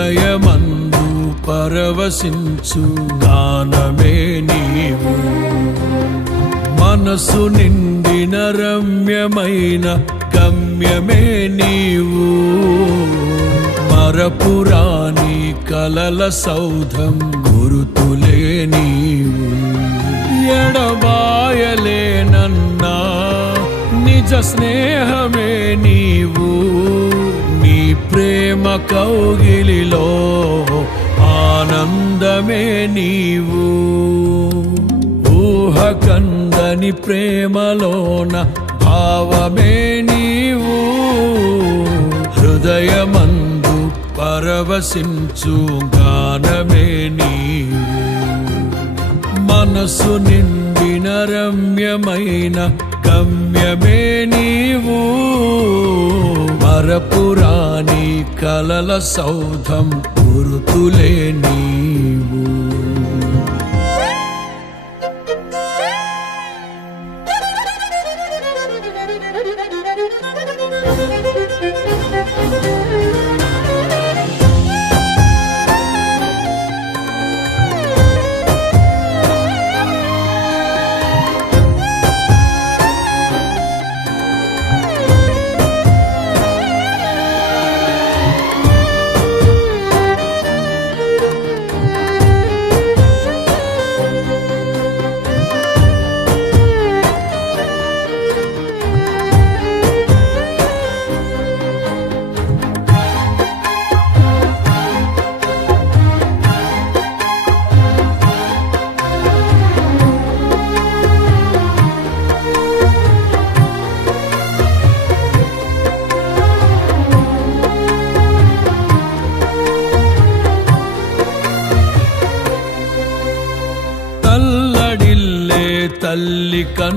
హృదయమందు పరవశించు గానమే నీవు. మనసు నిండిన రమ్యమైన గమ్యమే నీవు. మరపురాణి కలల సౌధం గురుతులే నీవు. ఎడబాయలేనన్నా నిజ స్నేహమే నీవు. ప్రేమ కౌగిలిలో ఆనందమే నీవు. ఊహ కందని ప్రేమలోన భావమే నీవు. హృదయమందు పరవశించు గానమే నీవు. మనసు నిండిన రమ్యమైన గమ్యమే నీవు. మరపురాని కలల సౌధం గురుతులే నీవు.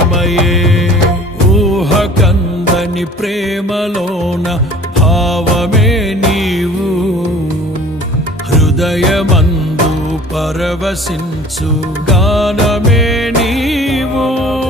ప్రేమయే. ఊహ కందని ప్రేమలోన భావమే నీవు. హృదయమందు పరవశించు గానమే నీవు.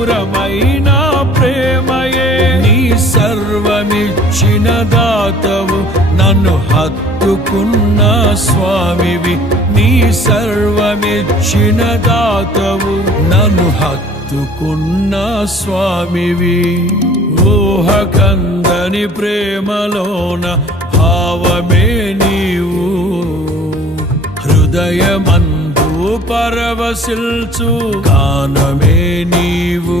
మధురమైన ప్రేమయే. నీ సర్వమిచ్చిన దాతవు నన్ను హత్తుకున్న స్వామివి. నీ సర్వమిచ్చిన దాతవు నన్ను హత్తుకున్న స్వామివి. ఊహ కందని ప్రేమలోన భావమే నీవు. హృదయమంత పరవశిల్చు గానమే నీవు.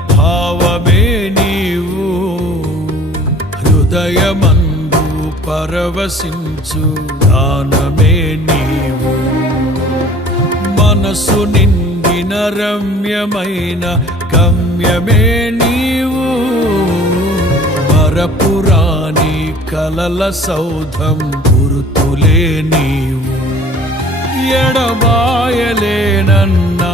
భావమే నీవు హృదయమందు పరవశించు దానమే నీవు. మనసు నిండిన రమ్యమైన గమ్యమే నీవు. మరపురాని కలల సౌధం గురుతులే నీవు. ఎడబాయలేనన్నా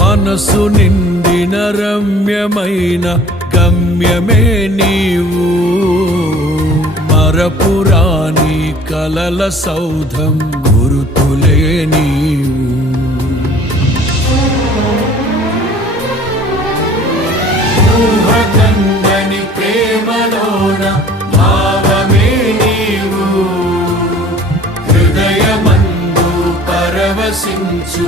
మనసు నిండిన రమ్యమైన గమ్యమే నీవు. మరపురాని కలల సౌధం గురుతులే నీవు. ఊహకందని ప్రేమలోన భావమే నీవు. హృదయమందు పరవశించు